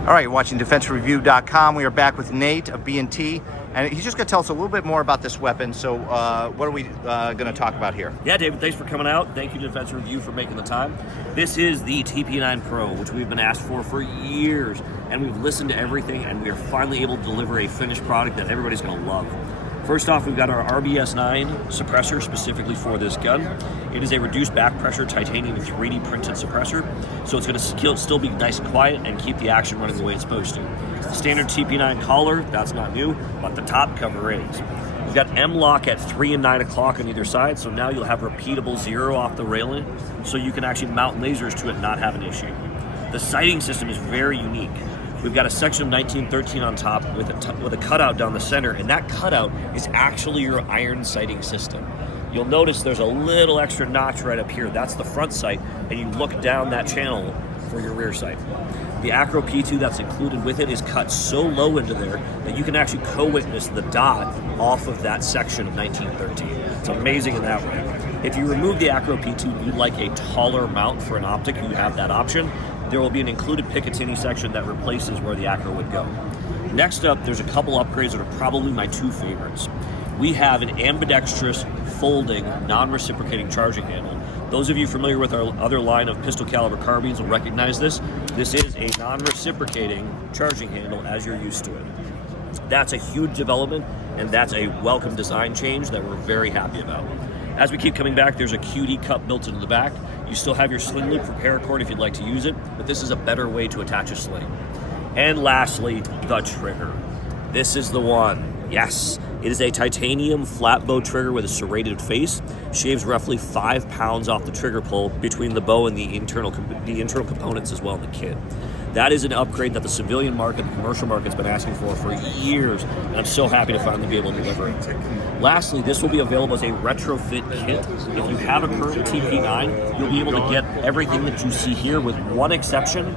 All right, you're watching DefenseReview.com. We are back with Nate of B&T, and he's just going to tell us a little bit more about this weapon. So what are we going to talk about here? Yeah, David, thanks for coming out. Thank you to Defense Review for making the time. This is the TP9 Pro, which we've been asked for years, and we've listened to everything, and we are finally able to deliver a finished product that everybody's going to love. First off, we've got our RBS 9 suppressor specifically for this gun. It is a reduced back pressure titanium 3D printed suppressor, so it's going to still be nice and quiet and keep the action running the way it's supposed to. Standard TP9 collar, that's not new, but the top cover is. We've got M-lock at 3 and 9 o'clock on either side, so now you'll have repeatable zero off the railing, so you can actually mount lasers to it and not have an issue. The sighting system is very unique. We've got a section of 1913 on top with a cutout down the center, and that cutout is actually your iron sighting system. You'll notice there's a little extra notch right up here. That's the front sight, and you look down that channel for your rear sight. The ACRO P-2 that's included with it is cut so low into there that you can actually co-witness the dot off of that section of 1913. It's amazing in that way. If you remove the ACRO P-2, you'd like a taller mount for an optic, you have that option. There will be an included Picatinny section that replaces where the ACRO would go. Next up, there's a couple upgrades that are probably my two favorites. We have an ambidextrous folding, non-reciprocating charging handle. Those of you familiar with our other line of pistol caliber carbines will recognize this. This is a non-reciprocating charging handle as you're used to it. That's a huge development, and that's a welcome design change that we're very happy about. As we keep coming back, there's a QD cup built into the back. You still have your sling loop for paracord if you'd like to use it, but this is a better way to attach a sling. And lastly, the trigger. This is the one. Yes, it is a titanium flat bow trigger with a serrated face. Shaves roughly 5 pounds off the trigger pull between the bow and the internal components as well in the kit. That is an upgrade that the civilian market, the commercial market's been asking for years, and I'm so happy to finally be able to deliver it. Lastly, this will be available as a retrofit kit. If you have a current TP9, you'll be able to get everything that you see here with one exception.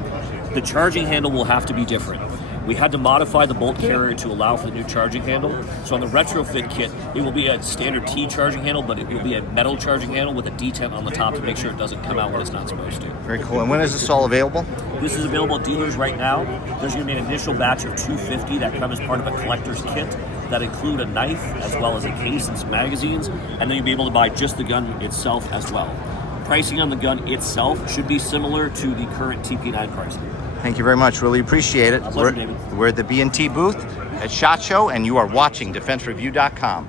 The charging handle will have to be different. We had to modify the bolt carrier to allow for the new charging handle. So on the retrofit kit, it will be a standard T charging handle, but it will be a metal charging handle with a detent on the top to make sure it doesn't come out when it's not supposed to. Very cool. And when is this all available? This is available at dealers right now. There's going to be an initial batch of 250 that come as part of a collector's kit that include a knife as well as a case and some magazines, and then you'll be able to buy just the gun itself as well. Pricing on the gun itself should be similar to the current TP9 pricing. Thank you very much. Really appreciate it. My pleasure, David. We're at the B&T booth at SHOT Show, and you are watching DefenseReview.com.